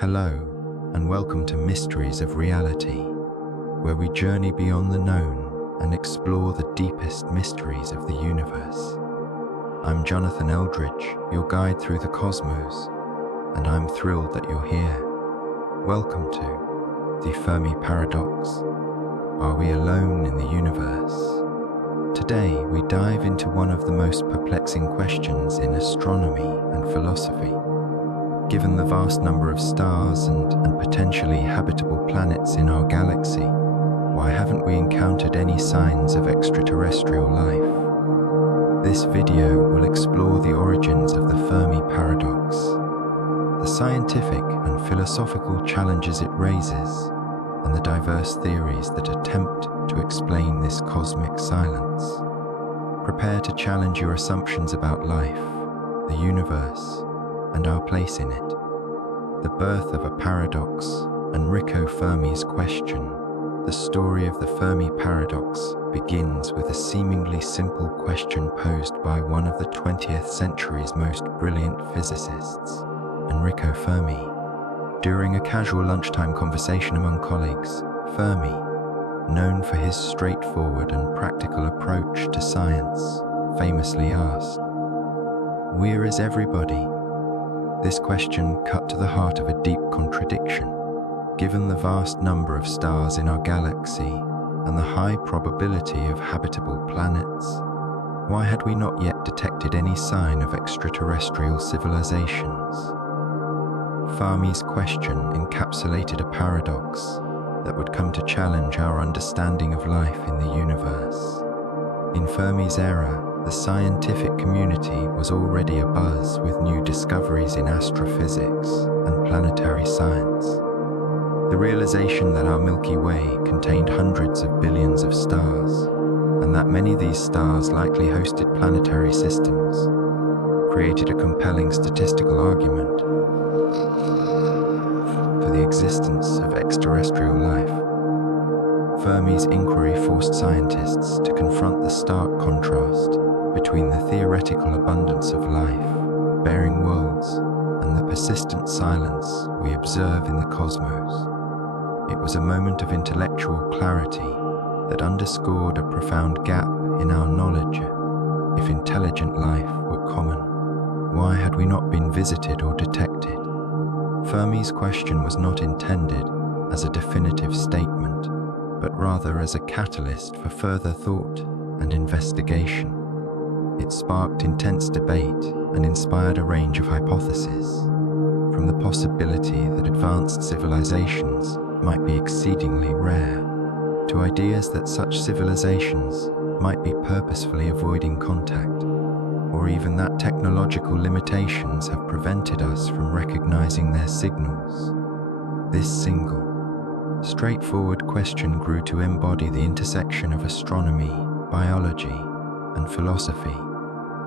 Hello, and welcome to Mysteries of Reality, where we journey beyond the known and explore the deepest mysteries of the universe. I'm Jonathan Eldridge, your guide through the cosmos, and I'm thrilled that you're here. Welcome to the Fermi Paradox. Are we alone in the universe? Today, we dive into one of the most perplexing questions in astronomy and philosophy. Given the vast number of stars and potentially habitable planets in our galaxy, why haven't we encountered any signs of extraterrestrial life? This video will explore the origins of the Fermi Paradox, the scientific and philosophical challenges it raises, and the diverse theories that attempt to explain this cosmic silence. Prepare to challenge your assumptions about life, the universe, and our place in it. The birth of a paradox, Enrico Fermi's question. The story of the Fermi Paradox begins with a seemingly simple question posed by one of the 20th century's most brilliant physicists, Enrico Fermi. During a casual lunchtime conversation among colleagues, Fermi, known for his straightforward and practical approach to science, famously asked, "Where is everybody?" This question cut to the heart of a deep contradiction. Given the vast number of stars in our galaxy and the high probability of habitable planets, why had we not yet detected any sign of extraterrestrial civilizations? Fermi's question encapsulated a paradox that would come to challenge our understanding of life in the universe. In Fermi's era, the scientific community was already abuzz with new discoveries in astrophysics and planetary science. The realization that our Milky Way contained hundreds of billions of stars, and that many of these stars likely hosted planetary systems, created a compelling statistical argument for the existence of extraterrestrial life. Fermi's inquiry forced scientists to confront the stark contrast between the theoretical abundance of life-bearing worlds and the persistent silence we observe in the cosmos. It was a moment of intellectual clarity that underscored a profound gap in our knowledge. If intelligent life were common, why had we not been visited or detected? Fermi's question was not intended as a definitive statement, but rather as a catalyst for further thought and investigation. It sparked intense debate and inspired a range of hypotheses, from the possibility that advanced civilizations might be exceedingly rare, to ideas that such civilizations might be purposefully avoiding contact, or even that technological limitations have prevented us from recognizing their signals. This single, straightforward question grew to embody the intersection of astronomy, biology, and philosophy,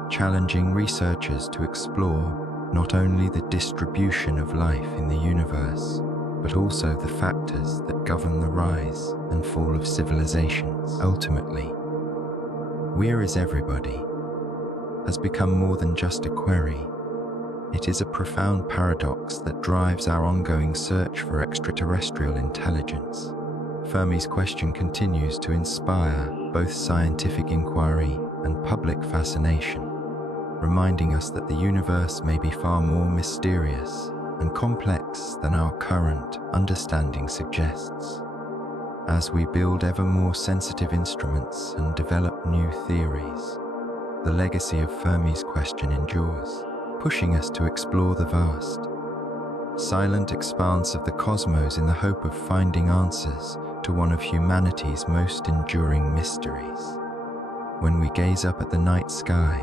challenging researchers to explore not only the distribution of life in the universe, but also the factors that govern the rise and fall of civilizations. Ultimately, where is everybody has become more than just a query. It is a profound paradox that drives our ongoing search for extraterrestrial intelligence. Fermi's question continues to inspire both scientific inquiry and public fascination, reminding us that the universe may be far more mysterious and complex than our current understanding suggests. As we build ever more sensitive instruments and develop new theories, the legacy of Fermi's question endures, pushing us to explore the vast, silent expanse of the cosmos in the hope of finding answers to one of humanity's most enduring mysteries. When we gaze up at the night sky,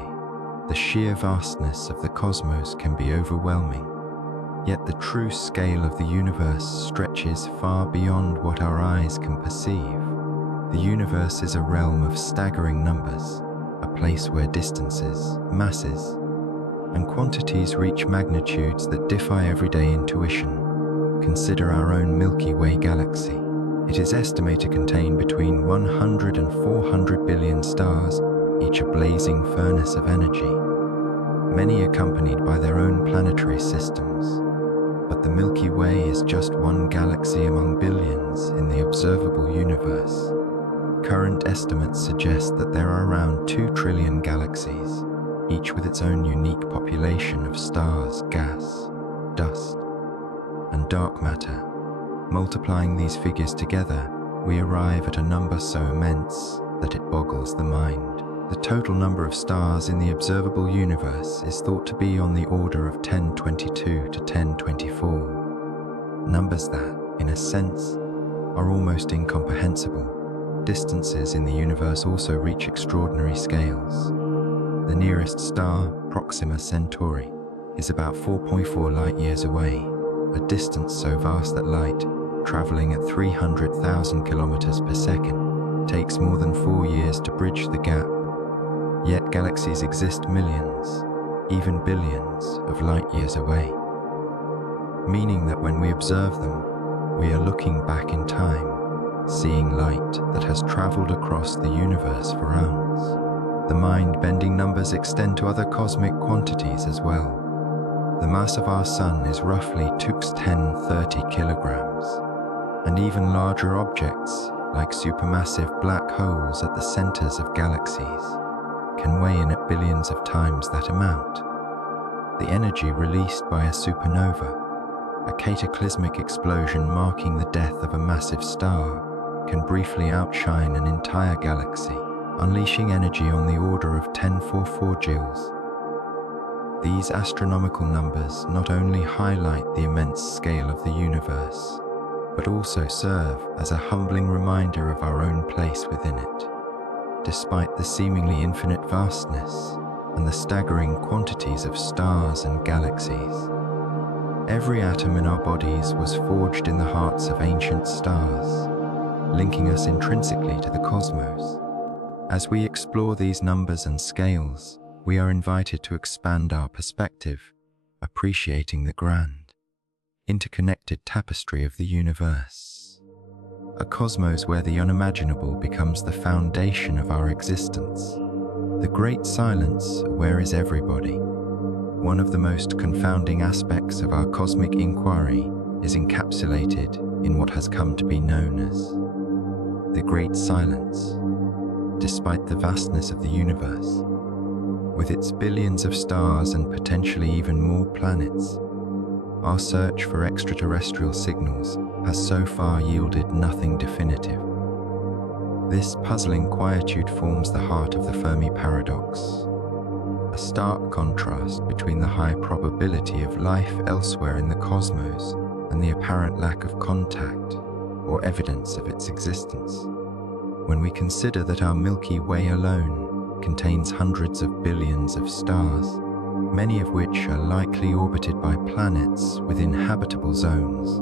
the sheer vastness of the cosmos can be overwhelming, yet the true scale of the universe stretches far beyond what our eyes can perceive. The universe is a realm of staggering numbers, a place where distances, masses, and quantities reach magnitudes that defy everyday intuition. Consider our own Milky Way galaxy. It is estimated to contain between 100 and 400 billion stars, each a blazing furnace of energy, many accompanied by their own planetary systems. But the Milky Way is just one galaxy among billions in the observable universe. Current estimates suggest that there are around 2 trillion galaxies, each with its own unique population of stars, gas, dust, and dark matter. Multiplying these figures together, we arrive at a number so immense that it boggles the mind. The total number of stars in the observable universe is thought to be on the order of 1022 to 1024. Numbers that, in a sense, are almost incomprehensible. Distances in the universe also reach extraordinary scales. The nearest star, Proxima Centauri, is about 4.4 light-years away, a distance so vast that light, traveling at 300,000 kilometers per second, takes more than 4 years to bridge the gap. Yet galaxies exist millions, even billions, of light-years away, meaning that when we observe them, we are looking back in time, seeing light that has traveled across the universe for eons. The mind-bending numbers extend to other cosmic quantities as well. The mass of our Sun is roughly 1030 kilograms, and even larger objects, like supermassive black holes at the centers of galaxies, can weigh in at billions of times that amount. The energy released by a supernova, a cataclysmic explosion marking the death of a massive star, can briefly outshine an entire galaxy, unleashing energy on the order of 1044 joules. These astronomical numbers not only highlight the immense scale of the universe, but also serve as a humbling reminder of our own place within it. Despite the seemingly infinite vastness and the staggering quantities of stars and galaxies, every atom in our bodies was forged in the hearts of ancient stars, linking us intrinsically to the cosmos. As we explore these numbers and scales, we are invited to expand our perspective, appreciating the grand, interconnected tapestry of the universe. A cosmos where the unimaginable becomes the foundation of our existence. The great silence, where is everybody? One of the most confounding aspects of our cosmic inquiry is encapsulated in what has come to be known as the Great Silence. Despite the vastness of the universe, with its billions of stars and potentially even more planets, our search for extraterrestrial signals has so far yielded nothing definitive. This puzzling quietude forms the heart of the Fermi Paradox, a stark contrast between the high probability of life elsewhere in the cosmos and the apparent lack of contact or evidence of its existence. When we consider that our Milky Way alone contains hundreds of billions of stars, many of which are likely orbited by planets within habitable zones,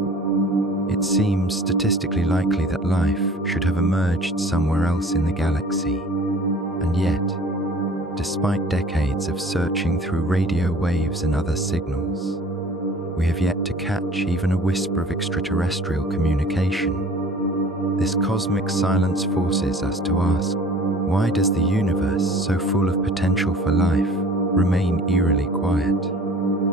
it seems statistically likely that life should have emerged somewhere else in the galaxy. And yet, despite decades of searching through radio waves and other signals, we have yet to catch even a whisper of extraterrestrial communication. This cosmic silence forces us to ask, why does the universe, so full of potential for life, remain eerily quiet?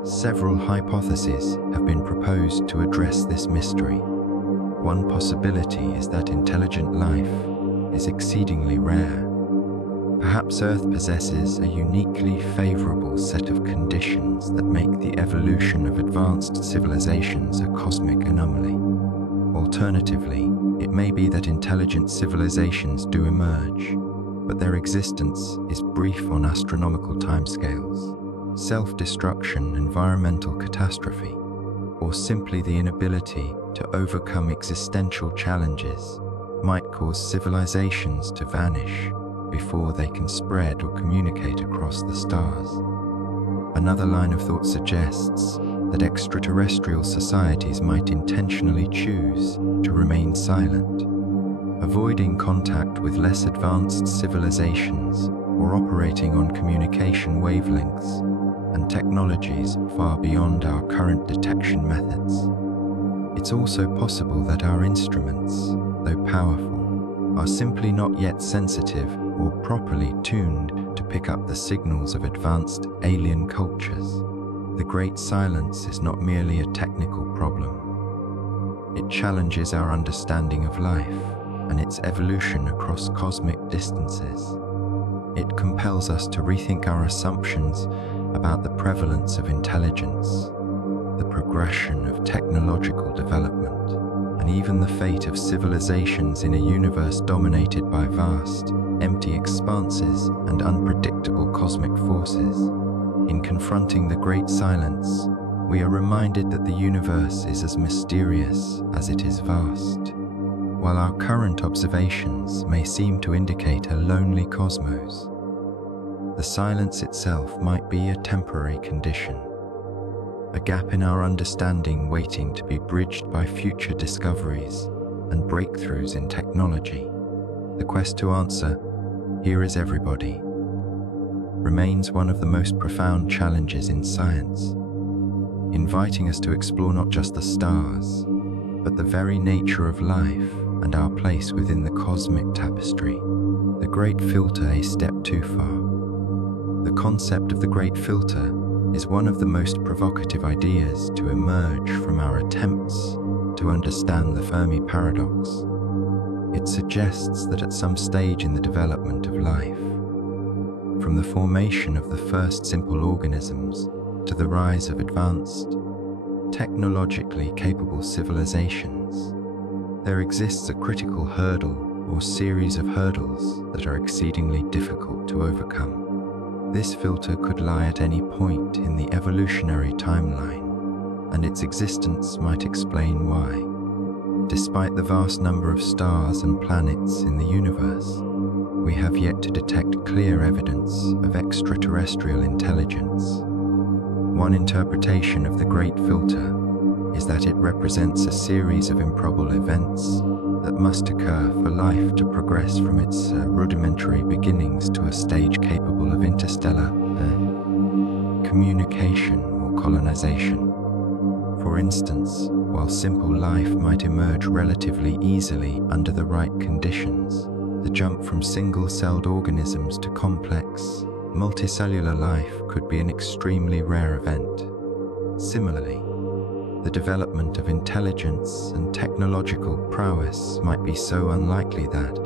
Several hypotheses have been proposed to address this mystery. One possibility is that intelligent life is exceedingly rare. Perhaps Earth possesses a uniquely favorable set of conditions that make the evolution of advanced civilizations a cosmic anomaly. Alternatively, it may be that intelligent civilizations do emerge, but their existence is brief on astronomical timescales. Self-destruction, environmental catastrophe, or simply the inability to overcome existential challenges might cause civilizations to vanish before they can spread or communicate across the stars. Another line of thought suggests that extraterrestrial societies might intentionally choose to remain silent, avoiding contact with less advanced civilizations or operating on communication wavelengths and technologies far beyond our current detection methods. It's also possible that our instruments, though powerful, are simply not yet sensitive or properly tuned to pick up the signals of advanced alien cultures. The Great Silence is not merely a technical problem. It challenges our understanding of life and its evolution across cosmic distances. It compels us to rethink our assumptions about the prevalence of intelligence, the progression of technological development, and even the fate of civilizations in a universe dominated by vast, empty expanses and unpredictable cosmic forces. In confronting the Great Silence, we are reminded that the universe is as mysterious as it is vast. While our current observations may seem to indicate a lonely cosmos, the silence itself might be a temporary condition, a gap in our understanding waiting to be bridged by future discoveries and breakthroughs in technology. The quest to answer, "Here is everybody," remains one of the most profound challenges in science, inviting us to explore not just the stars, but the very nature of life and our place within the cosmic tapestry. The Great Filter, a step too far. The concept of the Great Filter is one of the most provocative ideas to emerge from our attempts to understand the Fermi Paradox. It suggests that at some stage in the development of life, from the formation of the first simple organisms to the rise of advanced, technologically capable civilizations, there exists a critical hurdle or series of hurdles that are exceedingly difficult to overcome. This filter could lie at any point in the evolutionary timeline, and its existence might explain why, despite the vast number of stars and planets in the universe, we have yet to detect clear evidence of extraterrestrial intelligence. One interpretation of the Great Filter is that it represents a series of improbable events that must occur for life to progress from its rudimentary beginnings to a stage capable of interstellar communication or colonization. For instance, while simple life might emerge relatively easily under the right conditions, the jump from single-celled organisms to complex, multicellular life could be an extremely rare event. Similarly, the development of intelligence and technological prowess might be so unlikely that,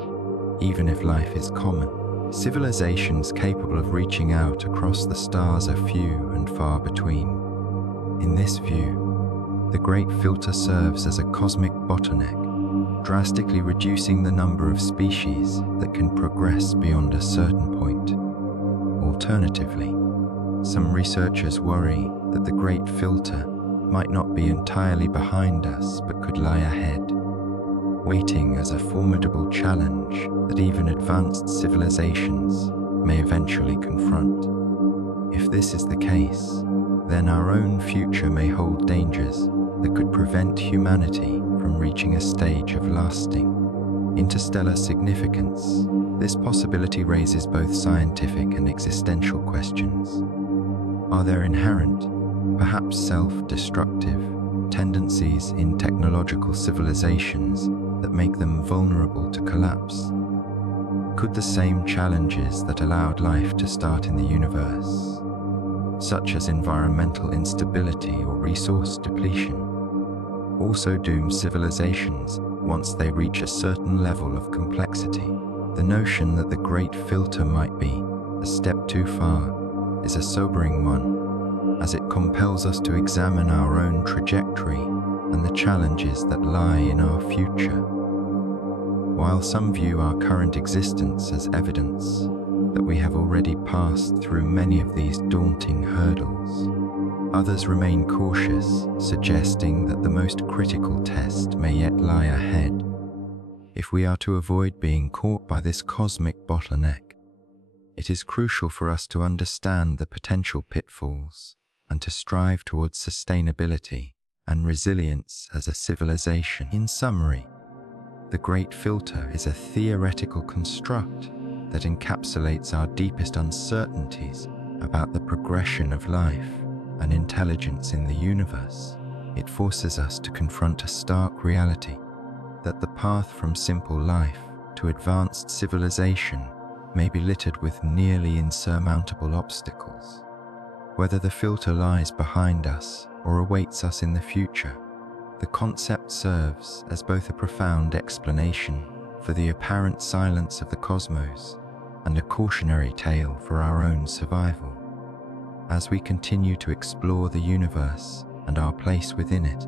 even if life is common, civilizations capable of reaching out across the stars are few and far between. In this view, the Great Filter serves as a cosmic bottleneck, drastically reducing the number of species that can progress beyond a certain point. Alternatively, some researchers worry that the Great Filter might not be entirely behind us but could lie ahead, waiting as a formidable challenge that even advanced civilizations may eventually confront. If this is the case, then our own future may hold dangers that could prevent humanity from reaching a stage of lasting interstellar significance. This possibility raises both scientific and existential questions. Are there inherent, perhaps self-destructive, tendencies in technological civilizations that make them vulnerable to collapse? Could the same challenges that allowed life to start in the universe, such as environmental instability or resource depletion, also doom civilizations once they reach a certain level of complexity? The notion that the Great Filter might be a step too far is a sobering one, as it compels us to examine our own trajectory and the challenges that lie in our future. While some view our current existence as evidence that we have already passed through many of these daunting hurdles, others remain cautious, suggesting that the most critical test may yet lie ahead. If we are to avoid being caught by this cosmic bottleneck, it is crucial for us to understand the potential pitfalls and to strive towards sustainability and resilience as a civilization. In summary, the Great Filter is a theoretical construct that encapsulates our deepest uncertainties about the progression of life and intelligence in the universe. It forces us to confront a stark reality that the path from simple life to advanced civilization may be littered with nearly insurmountable obstacles. Whether the filter lies behind us or awaits us in the future, the concept serves as both a profound explanation for the apparent silence of the cosmos and a cautionary tale for our own survival. As we continue to explore the universe and our place within it,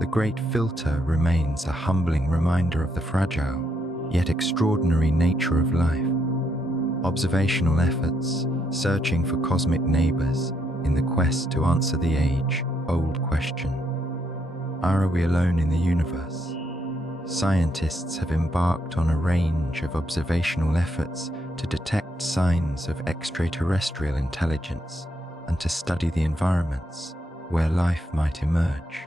the Great Filter remains a humbling reminder of the fragile, yet extraordinary nature of life. Observational efforts, searching for cosmic neighbors in the quest to answer the age-old question, are we alone in the universe? Scientists have embarked on a range of observational efforts to detect signs of extraterrestrial intelligence and to study the environments where life might emerge.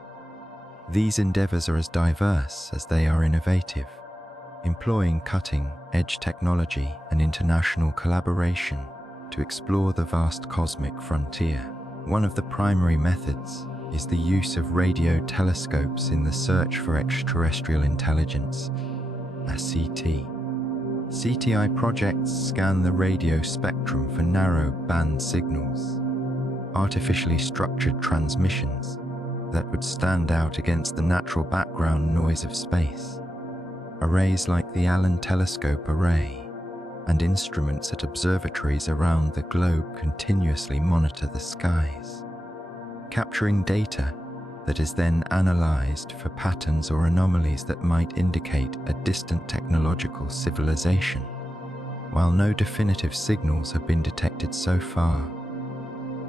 These endeavors are as diverse as they are innovative, employing cutting-edge technology and international collaboration to explore the vast cosmic frontier. One of the primary methods is the use of radio telescopes in the search for extraterrestrial intelligence, (CT). CTI projects scan the radio spectrum for narrow-band signals, artificially structured transmissions that would stand out against the natural background noise of space. Arrays like the Allen Telescope Array and instruments at observatories around the globe continuously monitor the skies, capturing data that is then analyzed for patterns or anomalies that might indicate a distant technological civilization. While no definitive signals have been detected so far,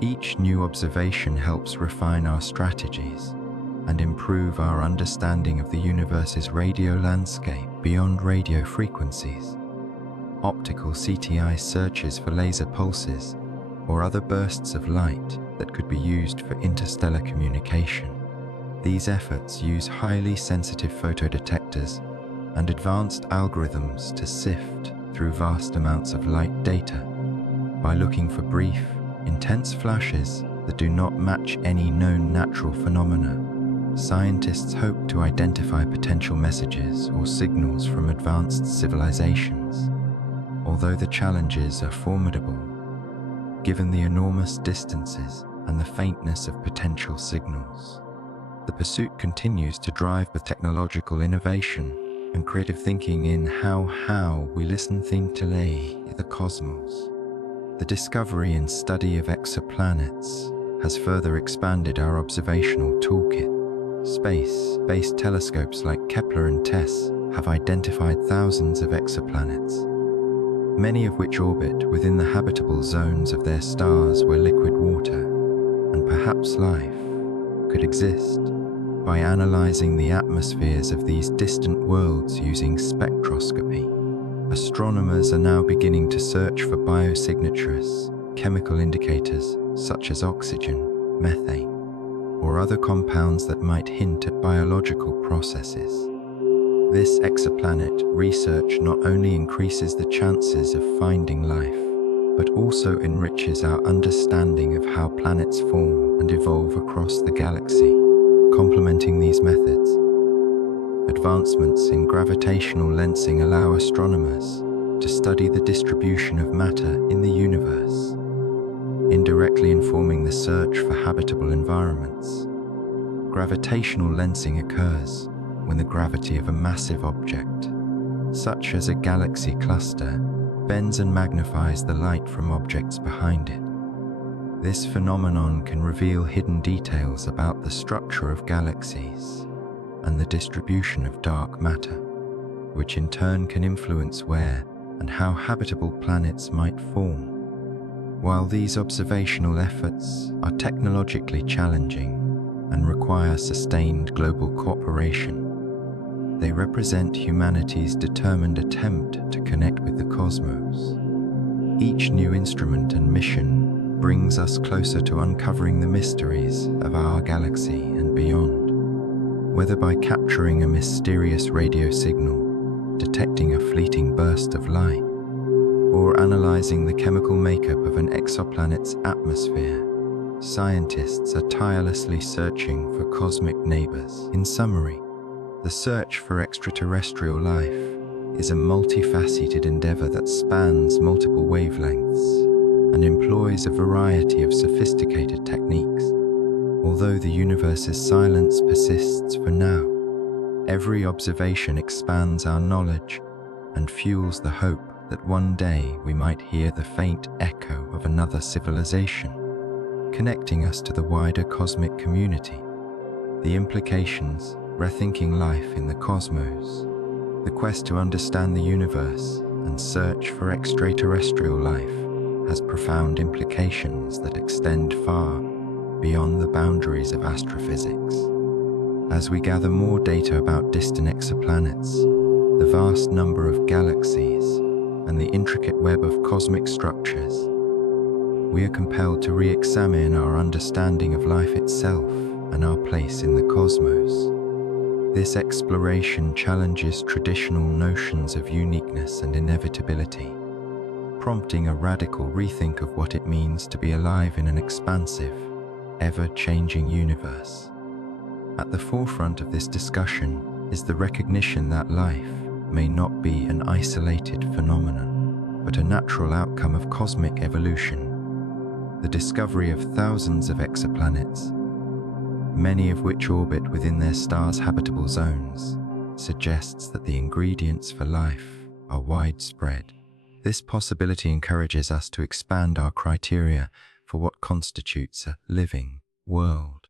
each new observation helps refine our strategies and improve our understanding of the universe's radio landscape beyond radio frequencies. Optical CTI searches for laser pulses or other bursts of light that could be used for interstellar communication. These efforts use highly sensitive photodetectors and advanced algorithms to sift through vast amounts of light data. By looking for brief, intense flashes that do not match any known natural phenomena, scientists hope to identify potential messages or signals from advanced civilizations. Although the challenges are formidable, given the enormous distances and the faintness of potential signals, the pursuit continues to drive the technological innovation and creative thinking in how we listen, think, delay the cosmos. The discovery and study of exoplanets has further expanded our observational toolkit. Space-based telescopes like Kepler and TESS have identified thousands of exoplanets, many of which orbit within the habitable zones of their stars where liquid water, and perhaps life, could exist. By analyzing the atmospheres of these distant worlds using spectroscopy, astronomers are now beginning to search for biosignatures, chemical indicators such as oxygen, methane, or other compounds that might hint at biological processes. This exoplanet research not only increases the chances of finding life, but also enriches our understanding of how planets form and evolve across the galaxy. Complementing these methods, advancements in gravitational lensing allow astronomers to study the distribution of matter in the universe, indirectly informing the search for habitable environments. Gravitational lensing occurs when the gravity of a massive object, such as a galaxy cluster, bends and magnifies the light from objects behind it. This phenomenon can reveal hidden details about the structure of galaxies and the distribution of dark matter, which in turn can influence where and how habitable planets might form. While these observational efforts are technologically challenging and require sustained global cooperation, they represent humanity's determined attempt to connect with the cosmos. Each new instrument and mission brings us closer to uncovering the mysteries of our galaxy and beyond. Whether by capturing a mysterious radio signal, detecting a fleeting burst of light, or analyzing the chemical makeup of an exoplanet's atmosphere, scientists are tirelessly searching for cosmic neighbors. In summary, the search for extraterrestrial life is a multifaceted endeavor that spans multiple wavelengths, and employs a variety of sophisticated techniques. Although the universe's silence persists for now, every observation expands our knowledge and fuels the hope that one day we might hear the faint echo of another civilization, connecting us to the wider cosmic community. The implications, rethinking life in the cosmos, the quest to understand the universe and search for extraterrestrial life has profound implications that extend far beyond the boundaries of astrophysics. As we gather more data about distant exoplanets, the vast number of galaxies, and the intricate web of cosmic structures, we are compelled to re-examine our understanding of life itself and our place in the cosmos. This exploration challenges traditional notions of uniqueness and inevitability, prompting a radical rethink of what it means to be alive in an expansive, ever-changing universe. At the forefront of this discussion is the recognition that life may not be an isolated phenomenon, but a natural outcome of cosmic evolution. The discovery of thousands of exoplanets, many of which orbit within their stars' habitable zones, suggests that the ingredients for life are widespread. This possibility encourages us to expand our criteria for what constitutes a living world.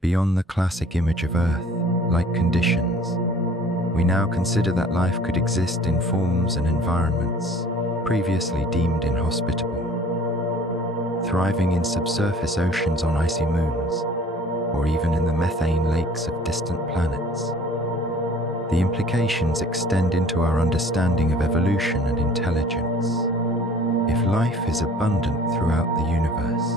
Beyond the classic image of Earth-like conditions, we now consider that life could exist in forms and environments previously deemed inhospitable, thriving in subsurface oceans on icy moons, or even in the methane lakes of distant planets. The implications extend into our understanding of evolution and intelligence. If life is abundant throughout the universe,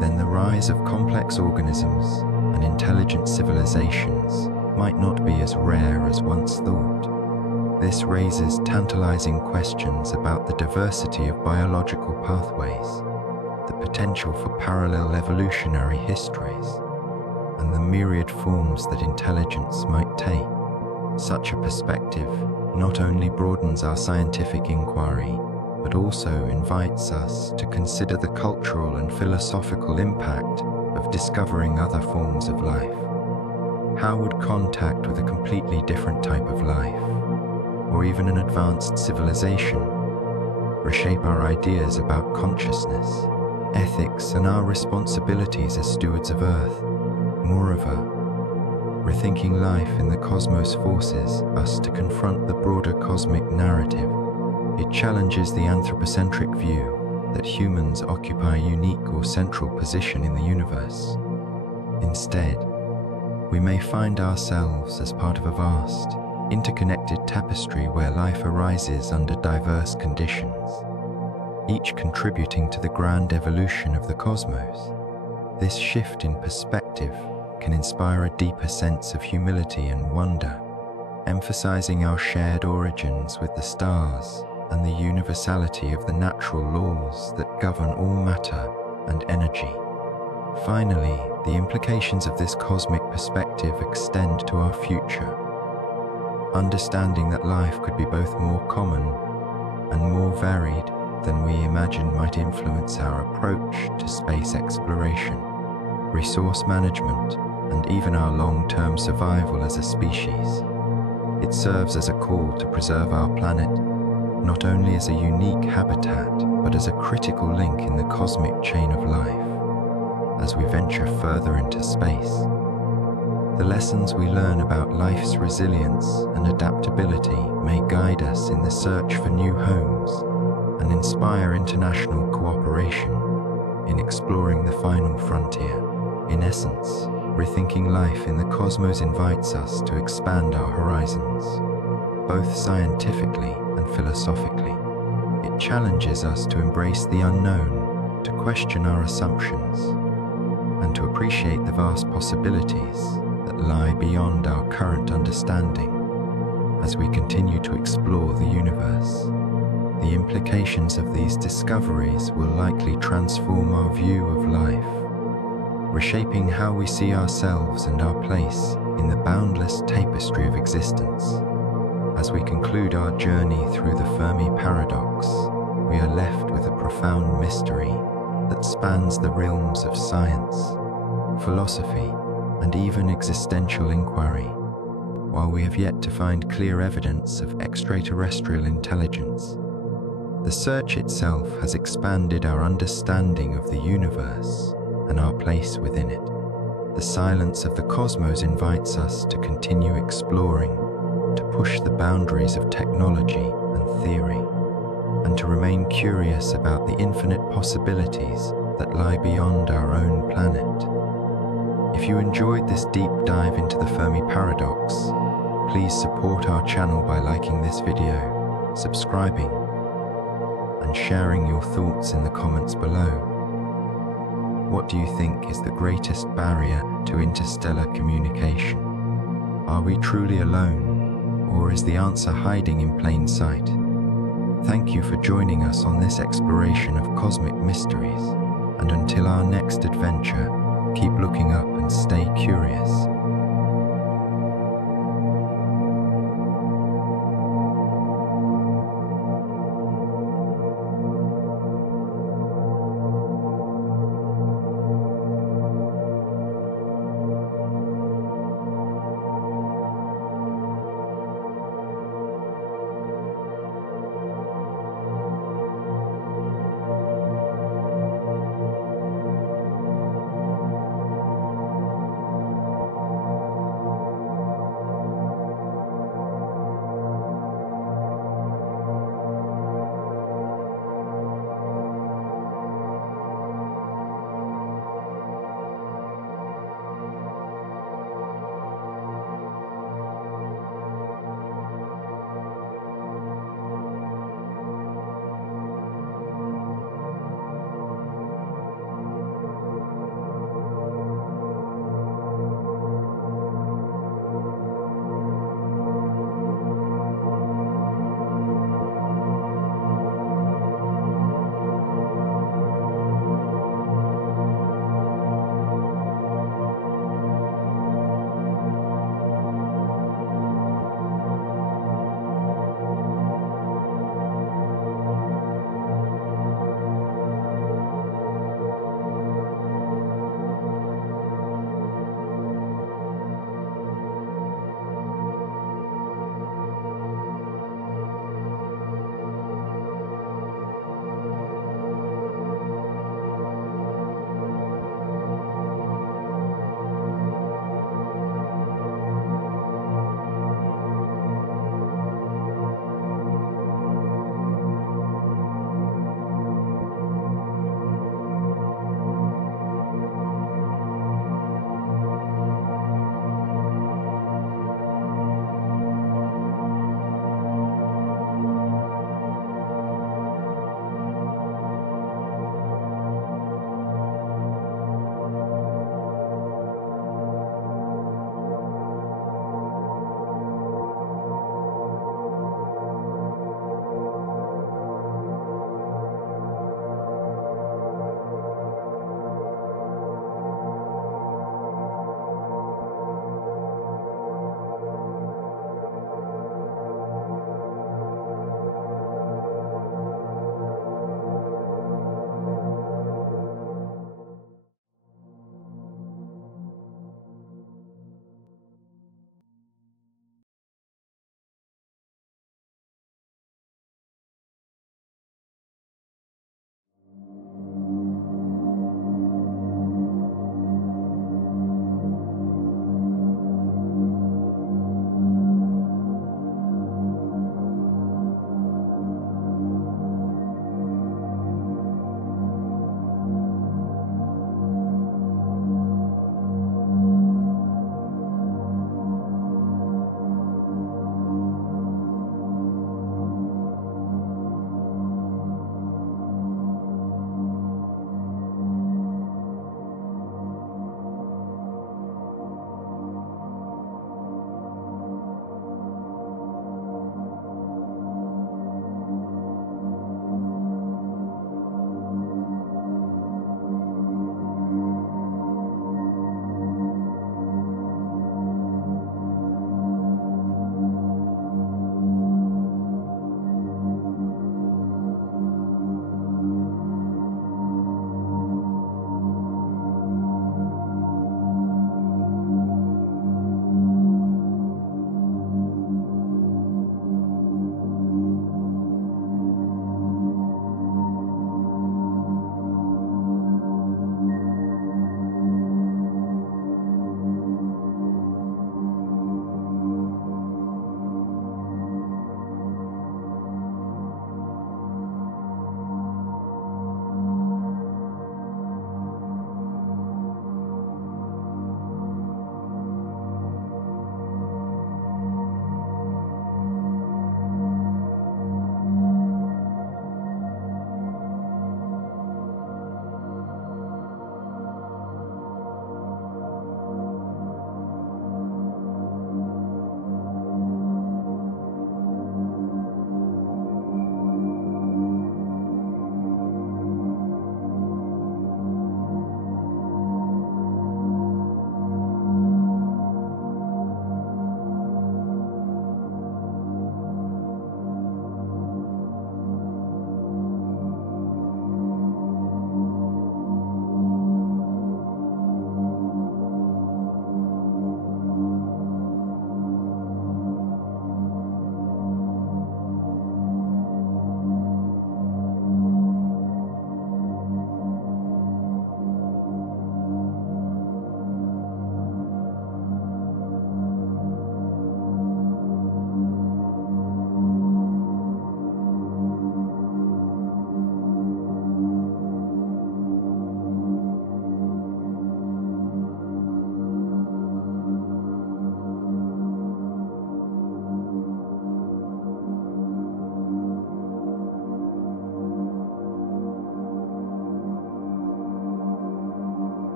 then the rise of complex organisms and intelligent civilizations might not be as rare as once thought. This raises tantalizing questions about the diversity of biological pathways, the potential for parallel evolutionary histories, and the myriad forms that intelligence might take. Such a perspective not only broadens our scientific inquiry, but also invites us to consider the cultural and philosophical impact of discovering other forms of life. How would contact with a completely different type of life, or even an advanced civilization, reshape our ideas about consciousness, ethics, and our responsibilities as stewards of Earth? Moreover, rethinking life in the cosmos forces us to confront the broader cosmic narrative. It challenges the anthropocentric view that humans occupy a unique or central position in the universe. Instead, we may find ourselves as part of a vast, interconnected tapestry where life arises under diverse conditions, each contributing to the grand evolution of the cosmos. This shift in perspective can inspire a deeper sense of humility and wonder, emphasizing our shared origins with the stars and the universality of the natural laws that govern all matter and energy. Finally, the implications of this cosmic perspective extend to our future. Understanding that life could be both more common and more varied than we imagine might influence our approach to space exploration, resource management, and even our long-term survival as a species. It serves as a call to preserve our planet, not only as a unique habitat, but as a critical link in the cosmic chain of life. As we venture further into space, the lessons we learn about life's resilience and adaptability may guide us in the search for new homes and inspire international cooperation in exploring the final frontier. In essence, rethinking life in the cosmos invites us to expand our horizons, both scientifically and philosophically. It challenges us to embrace the unknown, to question our assumptions, and to appreciate the vast possibilities that lie beyond our current understanding. As we continue to explore the universe, the implications of these discoveries will likely transform our view of life, reshaping how we see ourselves and our place in the boundless tapestry of existence. As we conclude our journey through the Fermi Paradox, we are left with a profound mystery that spans the realms of science, philosophy, and even existential inquiry. While we have yet to find clear evidence of extraterrestrial intelligence, the search itself has expanded our understanding of the universe and our place within it. The silence of the cosmos invites us to continue exploring, to push the boundaries of technology and theory, and to remain curious about the infinite possibilities that lie beyond our own planet. If you enjoyed this deep dive into the Fermi Paradox, please support our channel by liking this video, subscribing, and sharing your thoughts in the comments below. What do you think is the greatest barrier to interstellar communication? Are we truly alone, or is the answer hiding in plain sight? Thank you for joining us on this exploration of cosmic mysteries, and until our next adventure, keep looking up and stay curious.